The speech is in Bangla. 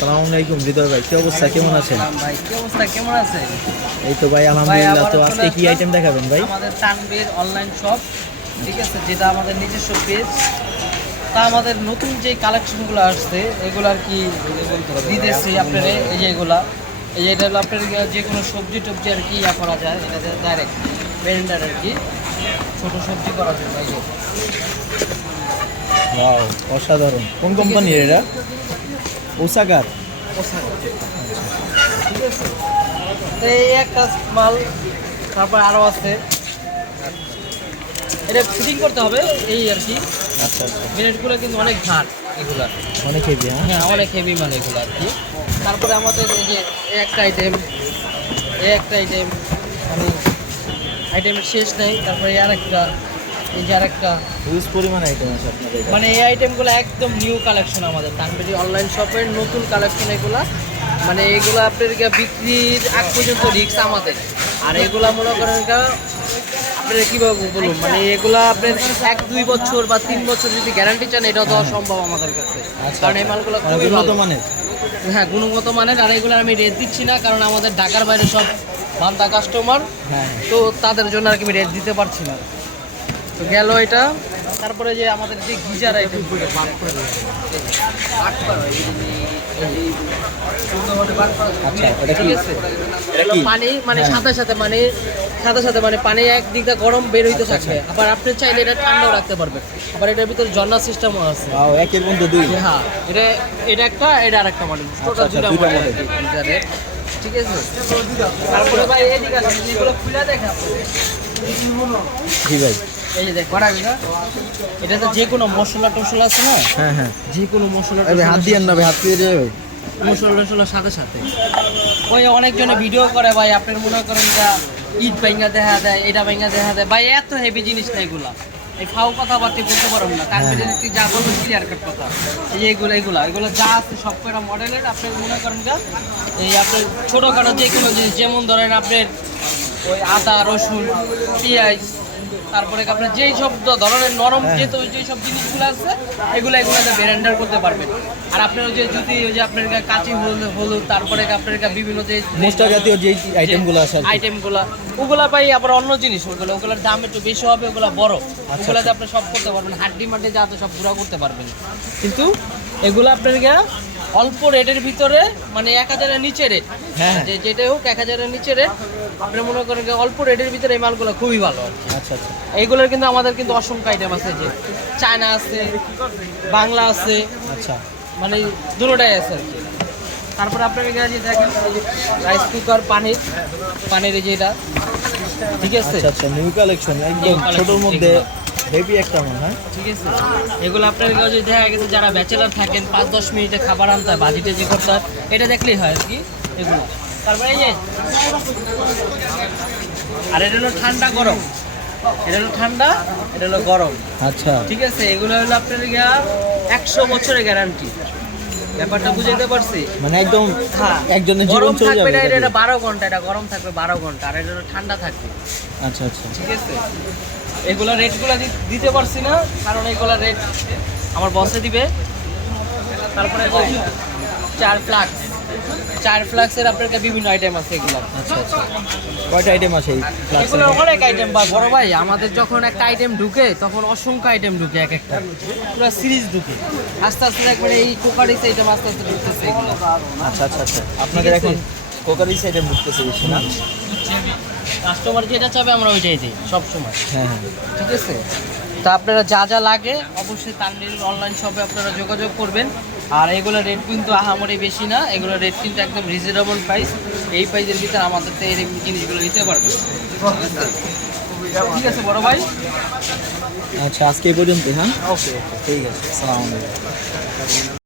আসসালামু আলাইকুম হৃদয় ভাই, কি অবস্থা, কেমন আছেন? ভাই কি অবস্থা, কেমন আছেন? এই তো ভাই আলহামদুলিল্লাহ। তো আজকে কি আইটেম দেখাবেন ভাই? আমাদের তানভীর অনলাইন শপ, ঠিক আছে, যেটা আমাদের নিজস্ব পেজ। তা আমাদের নতুন যে কালেকশনগুলো আসছে এগুলো আর কি দিতেছি আপনার। এই যে এগুলা, এই যে এটা হলো আপনার যে কোনো সবজি টবজি আর কি ইয়া করা যায়, এটা ডাইরেক্ট ব্লেন্ডার আর কি, ছোট সবজি করার জন্য। এই যে ওয়াও, অসাধারণ। কোন কোম্পানির এটা? ওসাকার। ঠিক আছে, তো এই একটা মাল, তারপর আরও আছে। এটা ফিটিং করতে হবে এই আর কি। আচ্ছা আচ্ছা, মিনিটগুলো কিন্তু অনেক ধার এগুলা, অনেক হেভি। হ্যাঁ হ্যাঁ অনেক হেভি মানে এগুলো আর কি। তারপরে আমাদের এই যে একটা আইটেম, একটা আইটেম, মানে আইটেমের শেষ নেই। তারপরে আর একটা, এই যে আরেকটা, হিউজ পরিমাণ আইটেম আছে আপনাদের এখানে। মানে এই আইটেমগুলো একদম নিউ কালেকশন আমাদের তানভীর অনলাইন শপের নতুন কালেকশন এগুলা। মানে এগুলো আপনার বিক্রির আগ পর্যন্ত রিস্ক আমাদের। আর এগুলা মনে করেন আপনার কীভাবে বলুন, মানে এগুলা আপনার 1-2 বছর বা 3 বছর যদি গ্যারান্টি চান, এটা তো অসম্ভব আমাদের কাছে। কারণ এই মালগুলো খুবই ভালো মানের। হ্যাঁ, গুণগত মানের। আর এগুলো আমি রেট দিচ্ছি না, কারণ আমাদের ঢাকার বাইরে সব বান্দা কাস্টমার, হ্যাঁ তো তাদের জন্য আর কি আমি রেট দিতে পারছি না। তো গেল এটা। তারপরে যে আমাদের যে গিজার আইটেম ঠিক আছে, পানি মানে সাথে সাথে মানে পানি একদিক দিয়ে গরম বের হইতে থাকবে। আবার আপনি চাইলে এটা ঠান্ডাও রাখতে পারবেন। আবার এটার ভিতরে ঝর্ণা সিস্টেমও আছে। ওয়াও, একের মধ্যে দুই। হ্যাঁ, এটা একটা, এটা আরেকটা মডেল, টোটাল দুইটা মডেল গিজারের। ঠিক আছে, তারপরে ভাই এদিকে আছে, এগুলো খুলে দেখে আপনাদের। জি ভাই। এই যে দেখ এটা তো যে কোনো মশলা টশলা আছে না, হ্যাঁ হ্যাঁ, যে কোনো মশলা ভাই হাত দিয়ে না ভাই, হাত দিয়ে যাবে ভাই। মশলা টশলার সাথে সাথে ওই অনেকজনে ভিডিও করে ভাই, আপনার মনে করেন যা ইট ভাঙা দেখা দেয়, এটা ভাঙা দেখা দেয় ভাই, এত হেভি জিনিস না এগুলা। এই ফাও কথাবার্তা বলতে পারবেন না, তার ভিতরে যা বলবো ক্লিয়ার কাট কথা। এই যে এগুলো যা আছে সব কটা মডেলের আপনার মনে করেন যা, এই আপনার ছোটোখাটো যে কোনো জিনিস, যেমন ধরেন আপনার ওই আদা রসুন পেঁয়াজ, তারপরে আপনার যেই সব ধরনের নরম যেই সব জিনিসগুলো আছে এগুলোতে ব্লেন্ডার করতে পারবেন। আর আপনার ওই যে যদি ওই যে আপনার কাঁচি হলুদ, তারপরে আপনার বিভিন্ন যে মশলা জাতীয় যে আইটেমগুলো আছে, ওগুলা পাই। আবার অন্য জিনিস ওগুলোর দাম একটু বেশি হবে, ওগুলো বড়, ওগুলাতে আপনি সব করতে পারবেন, হাড্ডি মাড্ডি যাতে সব গুঁড়া করতে পারবেন। কিন্তু এগুলো আপনার অল্প রেটের ভিতরে, মানে 1000-এর নিচে রেট, যে যেটাই হোক 1000-এর নিচে রেট। আপনি মনে করেন অল্প রেটের ভিতরে এই মালগুলো খুবই ভালো। আচ্ছা আচ্ছা, এইগুলোর কিন্তু আমাদের কিন্তু অসংখ্য আইটেম আছে, যে চায়না আছে, বাংলা আছে, আচ্ছা মানে দুটোটাই আছে আর কি। তারপরে আপনার এখানে যে দেখেন রাইস কুকার, পানির এই যে এটা, ঠিক আছে। আচ্ছা আচ্ছা, নিউ কালেকশন একদম ছোটোর মধ্যে হেভি একটা মনে হয়। ঠিক আছে, এগুলো আপনার যে দেখা গেছে যারা ব্যাচেলার থাকেন, 5-10 মিনিটে খাবার আনতে হয়, ভাজিটা যে করতে হয়, এটা দেখলেই হয় আর কি এগুলো। তারপরে এই যে, আর এটা হলো ঠান্ডা গরম, এটা হলো ঠান্ডা, এটা হলো গরম। আচ্ছা, ঠিক আছে, এগুলো হলো আপনার 100 বছরের গ্যারান্টি। ব্যাপারটা বুঝাইতে পারছি? মানে একদম একজনের জীবন গরম চলে থাকবে যাবে না, এটা 12 ঘন্টা, এটা গরম থাকবে 12 ঘন্টা, আর এটা ঠান্ডা থাকবে। আচ্ছা আচ্ছা, ঠিক আছে, এগুলো রেটগুলো দিতে পারছি না, কারণ এগুলো রেট আমার বসে দিবে। তারপরে 4 ফ্লাক্সের আপনার বিভিন্ন আইটেম আছে এগুলো। আচ্ছা আচ্ছা, কয়টা আইটেম আছে এই ফ্লাক্সে? এগুলো অনেক আইটেম বা বড় ভাই, আমাদের যখন একটা আইটেম ঢুকে তখন অসংখ্য আইটেম ঢুকে, এক একটা পুরো সিরিজ ঢুকে। আস্তে আস্তে একবারে এই কোকারিস আইটেম আস্তে আস্তে ঢুকতেছে এগুলো। আচ্ছা আচ্ছা আচ্ছা, আপনাদের এখন কোকারিস আইটেম ঢুকতেছে বেশি না? কাস্টমার যেটা চাবে আমরা ওইটাই দিই সবসময়। হ্যাঁ হ্যাঁ, ঠিক আছে, তা আপনারা যা যা লাগে অবশ্যই তানভীর অনলাইন শপে আপনারা যোগাযোগ করবেন। আর এগুলোর রেট কিন্তু আহামরি বেশি না, এগুলোর রেট কিন্তু একদম রিজনেবল প্রাইস। এই প্রাইসের ভিতরে আমাদের তো এই জিনিসগুলো নিতে পারবেন। ঠিক আছে বড় ভাই, আচ্ছা আজকে এই পর্যন্ত। হ্যাঁ ওকে, ঠিক আছে, আসসালামু আলাইকুম।